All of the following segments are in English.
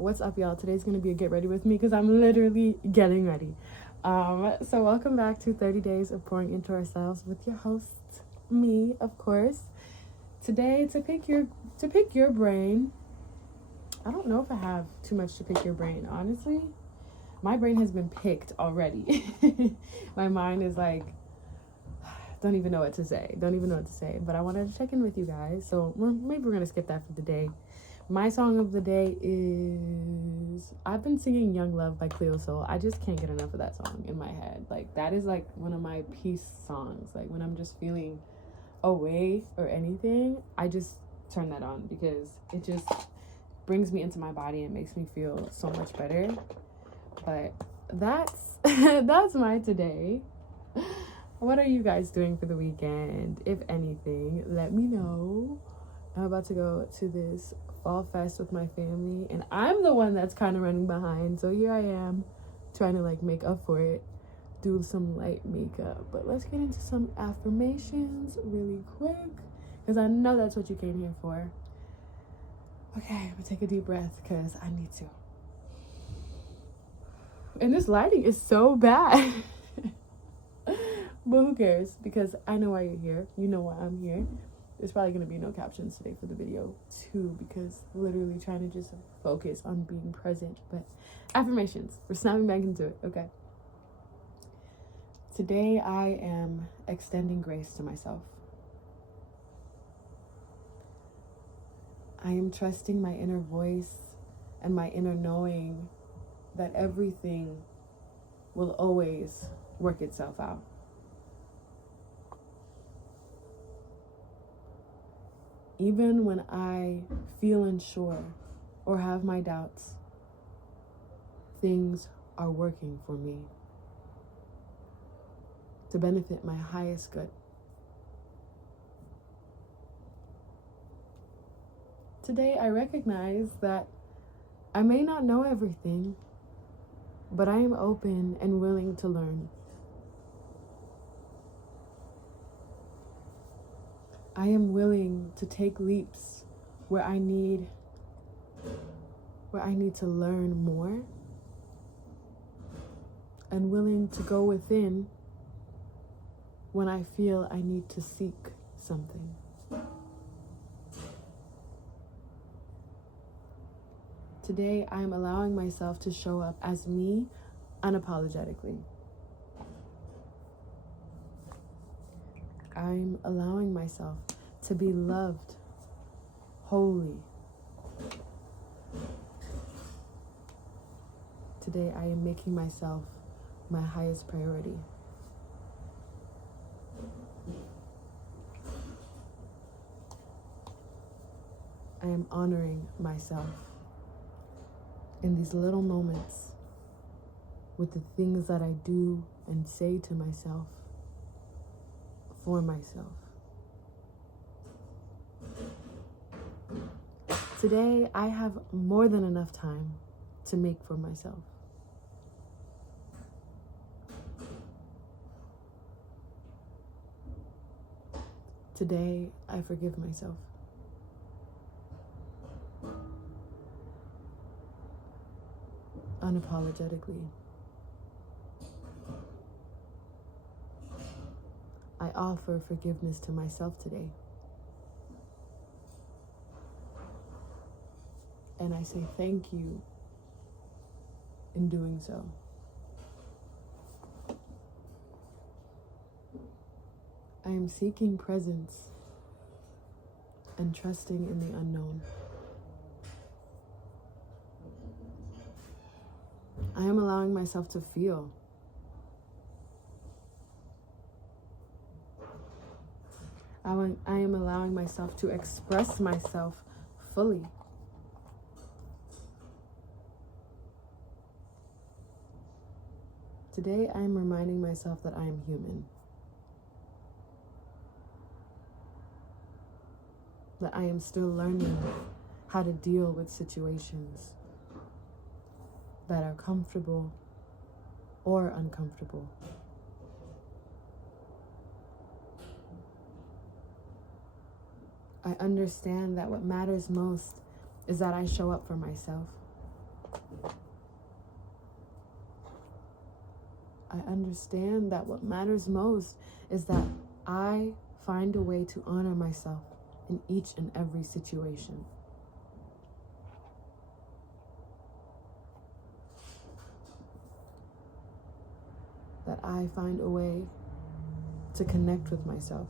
What's up, y'all? Today's gonna be a get ready with me because I'm literally getting ready. So welcome back to 30 Days of Pouring Into Ourselves with your host, me, of course. Today, to pick your brain. I don't know if I have too much to pick your brain, honestly. My brain has been picked already. My mind is like, don't even know what to say. But I wanted to check in with you guys. So maybe we're gonna skip that for the day. My song of the day is, I've been singing Young Love by Cleo Soul. I just can't get enough of that song in my head. Like, that is like one of my peace songs. Like, when I'm just feeling away or anything, I just turn that on because it just brings me into my body and makes me feel so much better. But that's that's my today. What are you guys doing for the weekend? If anything, let me know. I'm about to go to this fall fest with my family, and I'm the one that's kind of running behind. So here I am trying to like make up for it, do some light makeup. But let's get into some affirmations really quick because I know that's what you came here for. Okay, I'm gonna take a deep breath because I need to. And this lighting is so bad. But who cares? Because I know why you're here. You know why I'm here. There's probably going to be no captions today for the video too, because literally trying to just focus on being present. But affirmations, we're snapping back into it. Okay. Today I am extending grace to myself. I am trusting my inner voice and my inner knowing that everything will always work itself out. Even when I feel unsure or have my doubts, things are working for me to benefit my highest good. Today, I recognize that I may not know everything, but I am open and willing to learn. I am willing to take leaps where I need to learn more, and willing to go within when I feel I need to seek something. Today, I am allowing myself to show up as me unapologetically. I'm allowing myself to be loved wholly. Today, I am making myself my highest priority. I am honoring myself in these little moments with the things that I do and say to myself for myself. Today, I have more than enough time to make for myself. Today, I forgive myself. Unapologetically. I offer forgiveness to myself today. And I say thank you in doing so. I am seeking presence and trusting in the unknown. I am allowing myself to feel. I am allowing myself to express myself fully. Today, I am reminding myself that I am human. That I am still learning how to deal with situations that are comfortable or uncomfortable. I understand that what matters most is that I show up for myself. I understand that what matters most is that I find a way to honor myself in each and every situation. That I find a way to connect with myself.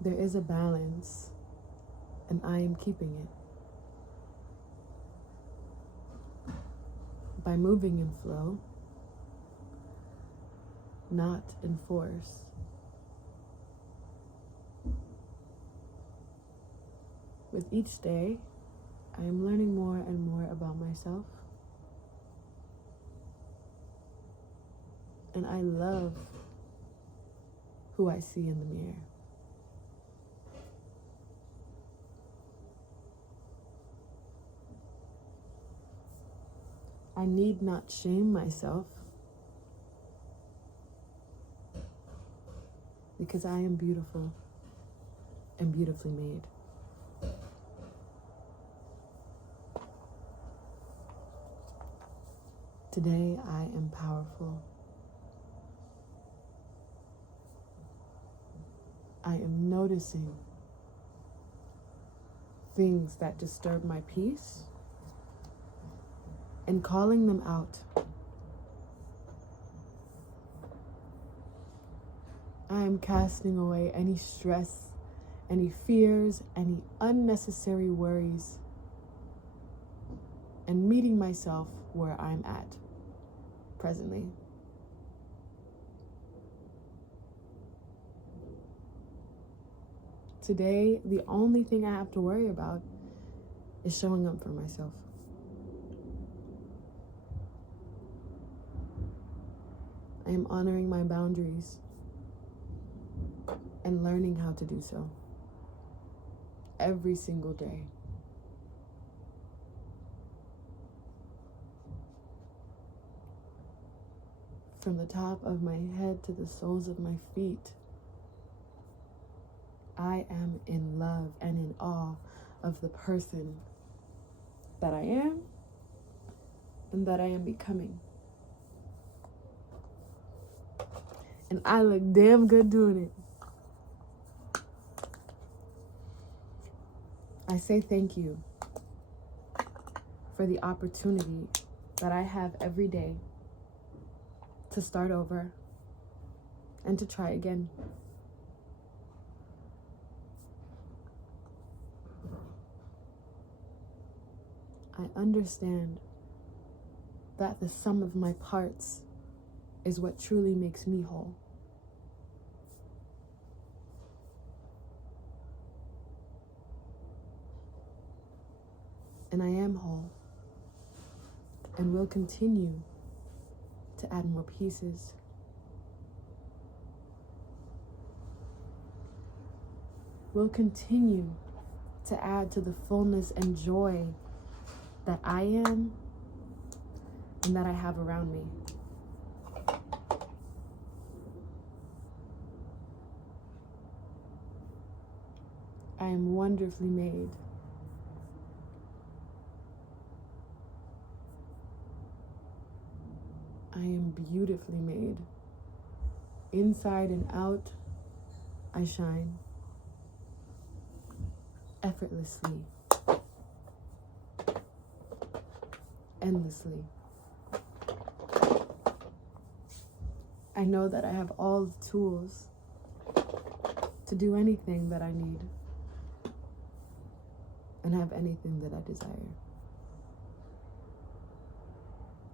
There is a balance, and I am keeping it. By moving in flow, not in force. With each day, I am learning more and more about myself. And I love who I see in the mirror. I need not shame myself because I am beautiful and beautifully made. Today I am powerful. I am noticing things that disturb my peace and calling them out. I am casting away any stress, any fears, any unnecessary worries, and meeting myself where I'm at presently. Today, the only thing I have to worry about is showing up for myself. I am honoring my boundaries and learning how to do so every single day. From the top of my head to the soles of my feet, I am in love and in awe of the person that I am and that I am becoming. And I look damn good doing it. I say thank you for the opportunity that I have every day to start over and to try again. I understand that the sum of my parts is what truly makes me whole. And I am whole and will continue to add more pieces. Will continue to add to the fullness and joy that I am and that I have around me. I am wonderfully made. I am beautifully made. Inside and out, I shine effortlessly, endlessly. I know that I have all the tools to do anything that I need and have anything that I desire.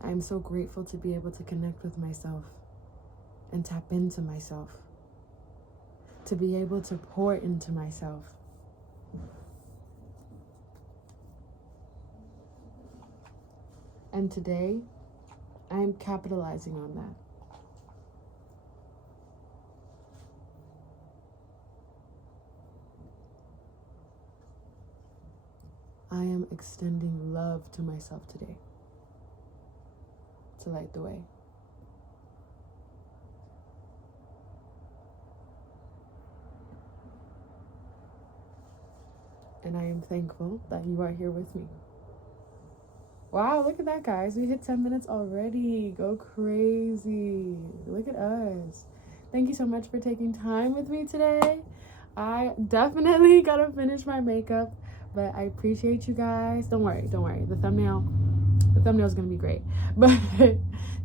I am so grateful to be able to connect with myself and tap into myself, to be able to pour into myself. And today, I am capitalizing on that. I am extending love to myself today to light the way. and I am thankful that you are here with me. Wow, look at that, guys. We hit 10 minutes already. Go crazy. Look at us. Thank you so much for taking time with me today. I definitely gotta finish my makeup, but I appreciate you guys. Don't worry. The thumbnail's gonna be great. But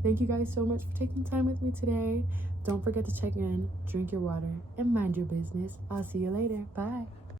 thank you guys so much for taking time with me today. Don't forget to check in, drink your water, and mind your business. I'll see you later. Bye.